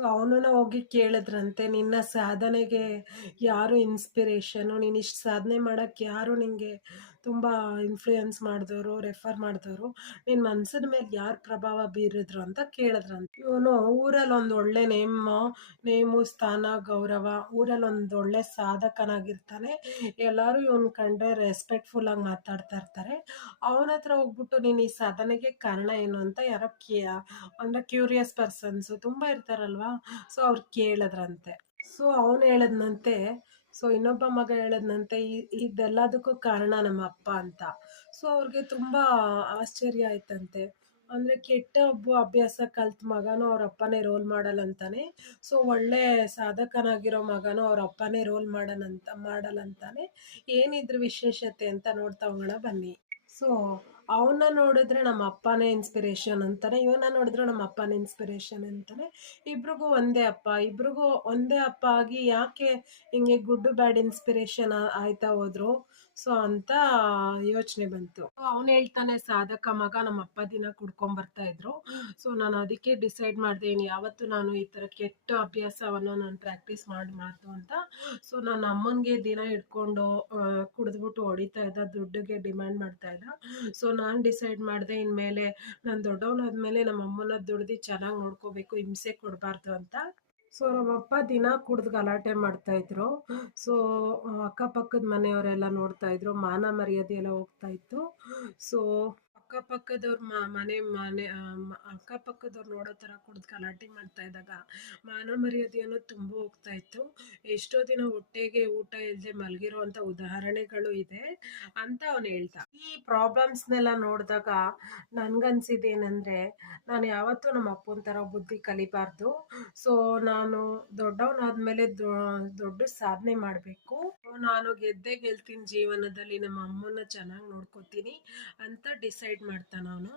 So ಅವನನ್ನ ಹೋಗಿ ಕೇಳಿದ್ರಂತೆ, ನಿನ್ನ ಸಾಧನೆಗೆ ಯಾರು ಇನ್ಸ್ಪಿರೇಷನು, ನೀನು ಇಷ್ಟು ಸಾಧನೆ ಮಾಡೋಕ್ಕೆ ಯಾರು ನಿನಗೆ ತುಂಬ ಇನ್ಫ್ಲೂಯೆನ್ಸ್ ಮಾಡಿದವರು, ರೆಫರ್ ಮಾಡಿದವರು, ನಿನ್ನ ಮನ್ಸಿನ ಮೇಲೆ ಯಾರು ಪ್ರಭಾವ ಬೀರಿದ್ರು ಅಂತ ಕೇಳಿದ್ರಂತೆ. ಇವನು ಊರಲ್ಲಿ ಒಂದು ಒಳ್ಳೆ ನೇಮು ಸ್ಥಾನ ಗೌರವ, ಊರಲ್ಲಿ ಒಂದು ಒಳ್ಳೆ ಸಾಧಕನಾಗಿರ್ತಾನೆ, ಎಲ್ಲರೂ ಇವನ್ ಕಂಡ್ರೆ ರೆಸ್ಪೆಕ್ಟ್ಫುಲ್ ಆಗಿ ಮಾತಾಡ್ತಾ ಇರ್ತಾರೆ. ಅವನ ಹತ್ರ ಹೋಗ್ಬಿಟ್ಟು ನೀನು ಈ ಸಾಧನೆಗೆ ಕಾರಣ ಏನು ಅಂತ ಯಾರೋ ಅಂದ್ರೆ ಕ್ಯೂರಿಯಸ್ ಪರ್ಸನ್ಸ್ ತುಂಬ ಇರ್ತಾರಲ್ವಾ, ಸೊ ಅವ್ರು ಕೇಳಿದ್ರಂತೆ. ಸೊ ಅವನು ಹೇಳದ್ನಂತೆ, ಸೊ ಇನ್ನೊಬ್ಬ ಮಗ ಹೇಳದ್ನಂತೆ, ಇದೆಲ್ಲದಕ್ಕೂ ಕಾರಣ ನಮ್ಮ ಅಪ್ಪ ಅಂತ. ಸೊ ಅವ್ರಿಗೆ ತುಂಬಾ ಆಶ್ಚರ್ಯ ಆಯ್ತಂತೆ. ಅಂದ್ರೆ ಕೆಟ್ಟ ಅಭ್ಯಾಸ ಕಲ್ತ್ ಮಗನೂ ಅವ್ರ ಅಪ್ಪನೇ ರೋಲ್ ಮಾಡಲ್ ಅಂತಾನೆ, ಸೊ ಒಳ್ಳೆ ಸಾಧಕನಾಗಿರೋ ಮಗನೂ ಅವ್ರ ಅಪ್ಪನೇ ರೋಲ್ ಮಾಡಲ್ಲಂತಾನೆ. ಏನಿದ್ರ ವಿಶೇಷತೆ ಅಂತ ನೋಡ್ತಾ ಹೋಗೋಣ ಬನ್ನಿ. ಸೊ ಅವನ್ನ ನೋಡಿದ್ರೆ ನಮ್ಮ ಅಪ್ಪನೇ ಇನ್ಸ್ಪಿರೇಷನ್ ಅಂತಾನೆ, ಇವನ್ನ ನೋಡಿದ್ರೆ ನಮ್ಮ ಅಪ್ಪನೇ ಇನ್ಸ್ಪಿರೇಷನ್ ಅಂತಾನೆ. ಇಬ್ರಿಗೂ ಒಂದೇ ಅಪ್ಪ, ಇಬ್ರಿಗೂ ಒಂದೇ ಅಪ್ಪ ಆಗಿ ಯಾಕೆ ಹಿಂಗೆ ಗುಡ್ ಬ್ಯಾಡ್ ಇನ್ಸ್ಪಿರೇಷನ್ ಆಯ್ತಾ ಹೋದ್ರು, ಸೊ ಅಂತ ಯೋಚನೆ ಬಂತು. ಅವನು ಹೇಳ್ತಾನೆ, ಸಾಧಕ ಮಗ ನಮ್ಮ ಅಪ್ಪ ದಿನ ಕುಡ್ಕೊಂಡ್ ಬರ್ತಾ ಇದ್ರು, ಸೊ ನಾನು ಅದಕ್ಕೆ ಡಿಸೈಡ್ ಮಾಡಿದೆ, ಇನ್ನು ಯಾವತ್ತು ನಾನು ಈ ತರ ಕೆಟ್ಟ ಅಭ್ಯಾಸವನ್ನು ನಾನು ಪ್ರಾಕ್ಟೀಸ್ ಮಾಡ್ಬಾರ್ದು ಅಂತ. ಸೊ ನನ್ನ ಅಮ್ಮನ್ಗೆ ದಿನ ಇಟ್ಕೊಂಡು ಕುಡಿದ್ಬಿಟ್ಟು ಹೊಡಿತಾ ಇದ್ದ, ದುಡ್ಡಿಗೆ ಡಿಮ್ಯಾಂಡ್ ಮಾಡ್ತಾ ಇದ್ದ. ಸೊ ನಾನು ಡಿಸೈಡ್ ಮಾಡಿದೆ, ಇನ್ಮೇಲೆ ನಾನು ದೊಡ್ಡವನಾದ್ಮೇಲೆ ನಮ್ಮ ಅಮ್ಮನ ದುಡ್ದು ಚೆನ್ನಾಗಿ ನೋಡ್ಕೋಬೇಕು, ಹಿಂಸೆ ಕೊಡಬಾರ್ದು ಅಂತ. ಸೊ ನಮ್ಮಪ್ಪ ದಿನ ಕುಡ್ದು ಗಲಾಟೆ ಮಾಡ್ತಾ ಇದ್ರು. ಸೊ ಅಕ್ಕಪಕ್ಕದ ಮನೆಯವರೆಲ್ಲ ನೋಡ್ತಾ ಇದ್ರು, ಮಾನ ಮರ್ಯಾದೆ ಎಲ್ಲ ಹೋಗ್ತಾ ಇತ್ತು. ಸೊ ಅಕ್ಕಪಕ್ಕದವ್ರ ಅಕ್ಕಪಕ್ಕದವ್ರು ನೋಡೋ ಥರ ಕುಡ್ದು ಗಲಾಟೆ ಮಾಡ್ತಾ ಇದ್ದಾಗ ಮಾನ ಮರ್ಯಾದೆಯನ್ನು ತುಂಬ ಹೋಗ್ತಾ ಇತ್ತು. ಎಷ್ಟೋ ದಿನ ಹೊಟ್ಟೆಗೆ ಊಟ ಇಲ್ಲದೆ ಮಲಗಿರುವಂಥ ಉದಾಹರಣೆಗಳು ಇದೆ ಅಂತ ಅವನು ಹೇಳ್ತಾ. ಈ ಪ್ರಾಬ್ಲಮ್ಸ್ನೆಲ್ಲ ನೋಡಿದಾಗ ನನ್ಗನ್ಸಿದ್ದೇನೆಂದರೆ, ನಾನು ಯಾವತ್ತೂ ನಮ್ಮ ಅಪ್ಪನ ಥರ ಬುದ್ಧಿ ಕಲಿಬಾರ್ದು. ಸೊ ನಾನು ದೊಡ್ಡವನಾದ್ಮೇಲೆ ದೊಡ್ಡ ಸಾಧನೆ ಮಾಡಬೇಕು, ನಾನು ಗೆದ್ದೇ ಗೆಲ್ತೀನಿ ಜೀವನದಲ್ಲಿ, ನಮ್ಮ ಅಮ್ಮನ ಚೆನ್ನಾಗಿ ನೋಡ್ಕೋತೀನಿ ಅಂತ ಡಿಸೈಡ್ ಮಾಡ್ತಾನ ಅವನು.